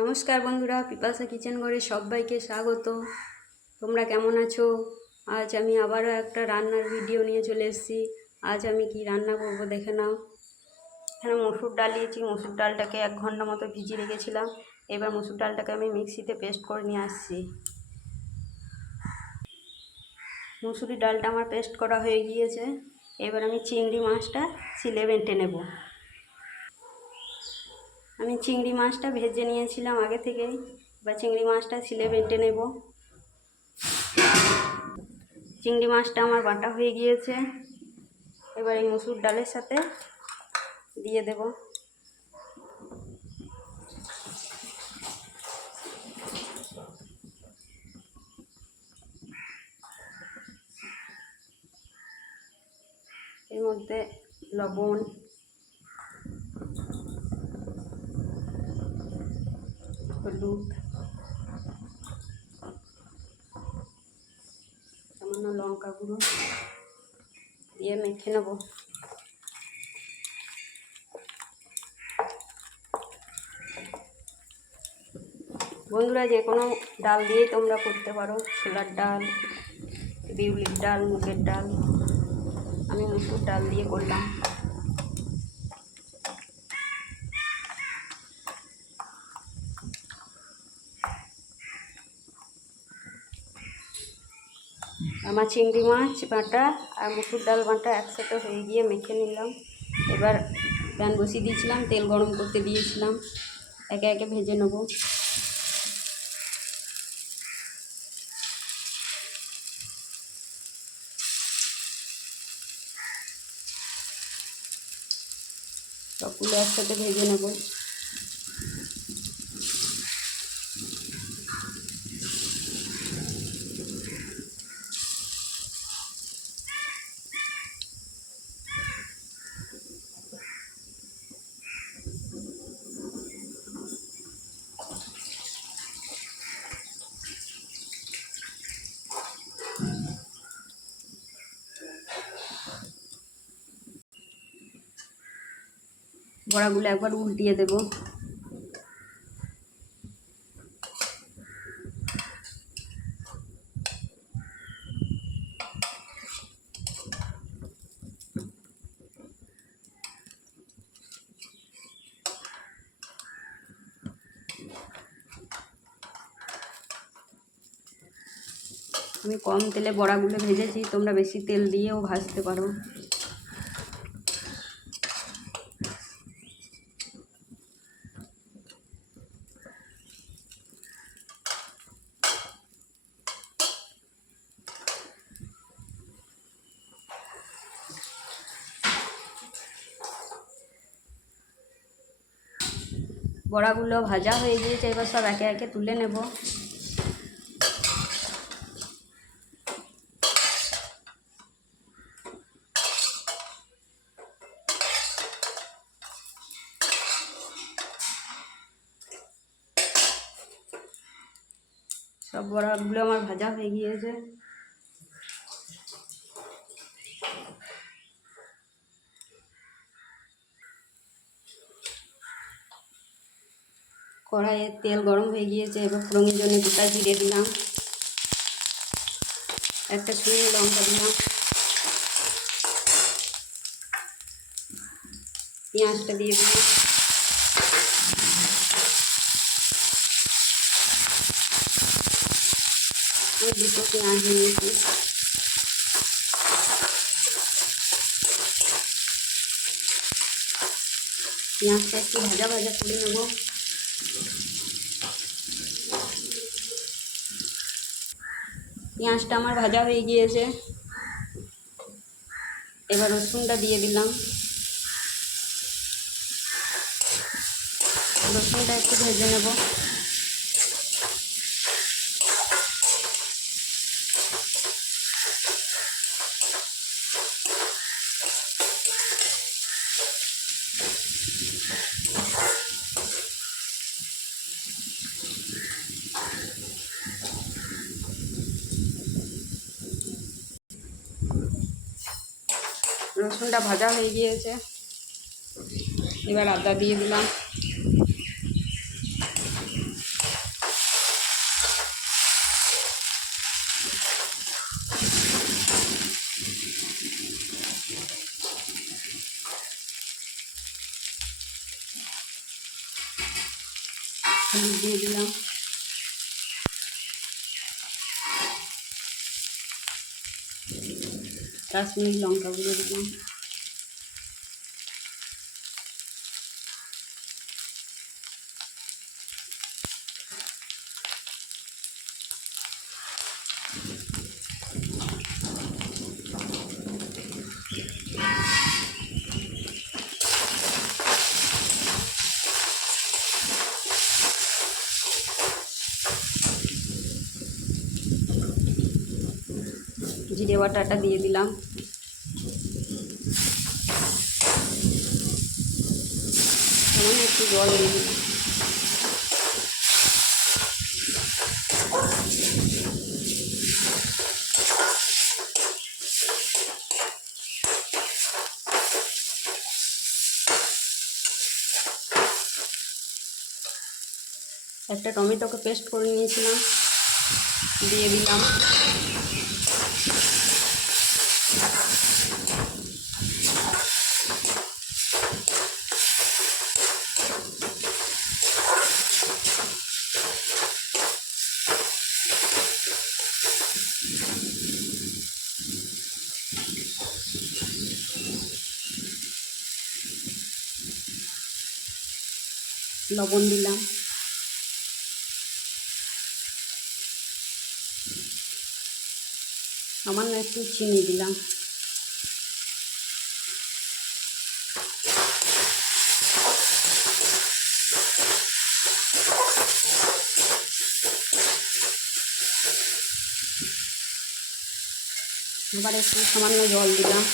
নমস্কার বন্ধুরা, পিপাসা কিচেন ঘরে সবাইকে স্বাগত। তোমরা কেমন আছো? আজ আমি আবারও একটা রান্নার ভিডিও নিয়ে চলে এসেছি। আজ আমি কি রান্না করব দেখে নাও। এখানে মসুর ডাল নিয়েছি। মসুর ডালটাকে 1 ঘন্টা মতো ভিজিয়ে রেখেছিলাম। এবার মসুর ডালটাকে আমি মিক্সিতে পেস্ট করে নিয়ে আসছি। মুসুরি ডালটা আমার পেস্ট করা হয়ে গিয়েছে। এবার আমি চিংড়ি মাছটা ছিলে বেটে নেব। আমি চিংড়ি মাছটা ভেজে নিয়েছিলাম আগে থেকেই। বা চিংড়ি মাছটা ছিলে বেটে নেব। চিংড়ি মাছটা আমার বাটা হয়ে গিয়েছে। এবার এই মসুর ডালের সাথে দিয়ে দেব। এর মধ্যে লবণ, হলুদ, সামান্য লঙ্কা গুঁড়ো দিয়ে মেখে নেব। বন্ধুরা, যে কোনো ডাল দিয়েই তোমরা করতে পারো। ছোলার ডাল, বিউলির ডাল, মুগের ডাল। আমি মসুর ডাল দিয়ে করলাম। আমার চিংড়ি মাছ বাটা আর মসুর ডাল বাটা একসাথে হয়ে গিয়ে মেখে নিলাম। এবার প্যান বসিয়ে দিয়েছিলাম, তেল গরম করতে দিয়েছিলাম। একে একে ভেজে নেব। সবগুলো একসাথে ভেজে নেব। বড়াগুলো একবার উল্টিয়ে দেব। আমি কম তেলে বড়াগুলো ভেজেছি, তোমরা বেশি তেল দিয়েও ভাজতে পারো। বড়াগুলো ভাজা হয়ে গিয়েছে। এবার সব একে একে তুলে নেব। সব বড়াগুলো আমার ভাজা হয়ে গিয়েছে। কড়াইয়ে তেল গরম হয়ে গিয়েছে। এবার ফোড়নের জন্য গোটা জিরে দিলাম, একটা শুকনো লঙ্কা দিলাম, পেঁয়াজটা দিয়ে দিলাম। আমি দুটো পেঁয়াজ নিয়েছি। পেঁয়াজটা একটু ভাজা ভাজা করে নেব। পেঁয়াজটা আমার ভাজা হয়ে গিয়েছে। এবার রসুনটা দিয়ে দিলাম। রসুনটা একটু ভেজে নেব। রসুনটা ভাজা হয়ে গিয়েছে। এবার আদা দিয়ে দিলাম। হলুদ দিয়ে দিলাম, কাশ্মীরি লঙ্কা গুঁড়ো দিলাম, জিরে বাটাটা দিয়ে দিলাম, সামান্য একটু জল দিয়ে দিলাম। একটা টমেটোকে পেস্ট করে নিয়েছিলাম, দিয়ে দিলাম। লবণ দিলাম, সামান্য একটু চিনি দিলাম। আবার একটু সামান্য জল দিলাম।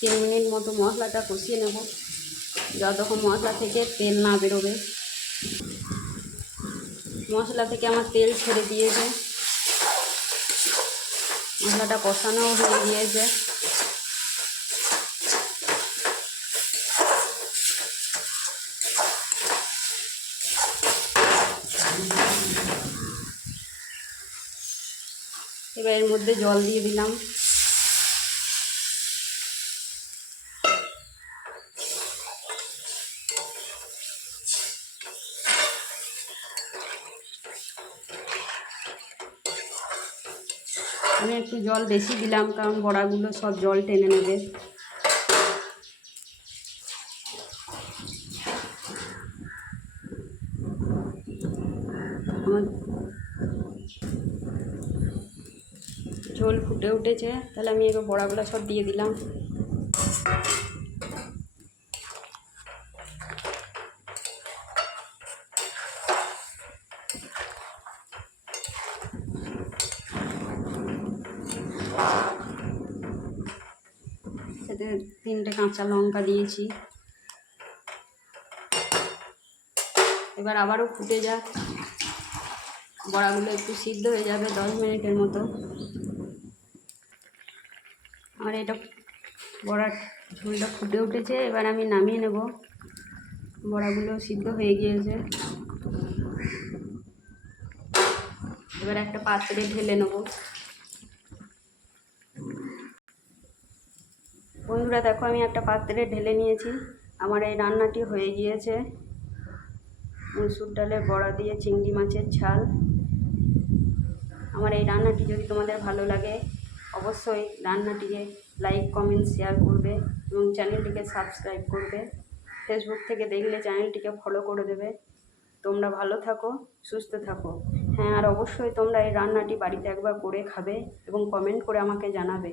তিন মিনিট মতো মশলাটা কষিয়ে নেব, যতক্ষণ মশলা থেকে তেল না বেরোবে। মশলা থেকে আমার তেল ছেড়ে দিয়েছে, মশলাটা কষানো হয়ে গিয়েছে। এবার এর মধ্যে জল দিয়ে দিলাম। আমি একটু জল বেশি দিলাম, কারণ বড়াগুলো সব জল টেনে নেবে। আমার ঝোল ফুটে উঠেছে, তাহলে আমি এবার বড়াগুলো সব দিয়ে দিলাম। সাথে 3টে কাঁচা লঙ্কা দিয়েছি। এবার আবারও ফুটে যাক, বড়াগুলো একটু সিদ্ধ হয়ে যাবে 10 মিনিটের মতো। আর এটা বড়ার ঝোলটা ফুটে উঠেছে, এবার আমি নামিয়ে নেব। বড়াগুলো সিদ্ধ হয়ে গিয়েছে, এবার একটা পাত্রে ঢেলে নেব। বন্ধুরা দেখো, আমি একটা পাত্রে ঢেলে নিয়েছি। আমার এই রান্নাটি হয়ে গিয়েছে, মসুর ডালের বড়া দিয়ে চিংড়ি মাছের ঝাল। আমার এই রান্নাটি যদি তোমাদের ভালো লাগে, অবশ্যই রান্নাটিকে লাইক কমেন্ট শেয়ার করবে এবং চ্যানেলটিকে সাবস্ক্রাইব করবে। ফেসবুক থেকে দেখলে চ্যানেলটিকে ফলো করে দেবে। তোমরা ভালো থাকো, সুস্থ থাকো। হ্যাঁ, আর অবশ্যই তোমরা এই রান্নাটি বাড়িতে একবার করে খাবে এবং কমেন্ট করে আমাকে জানাবে।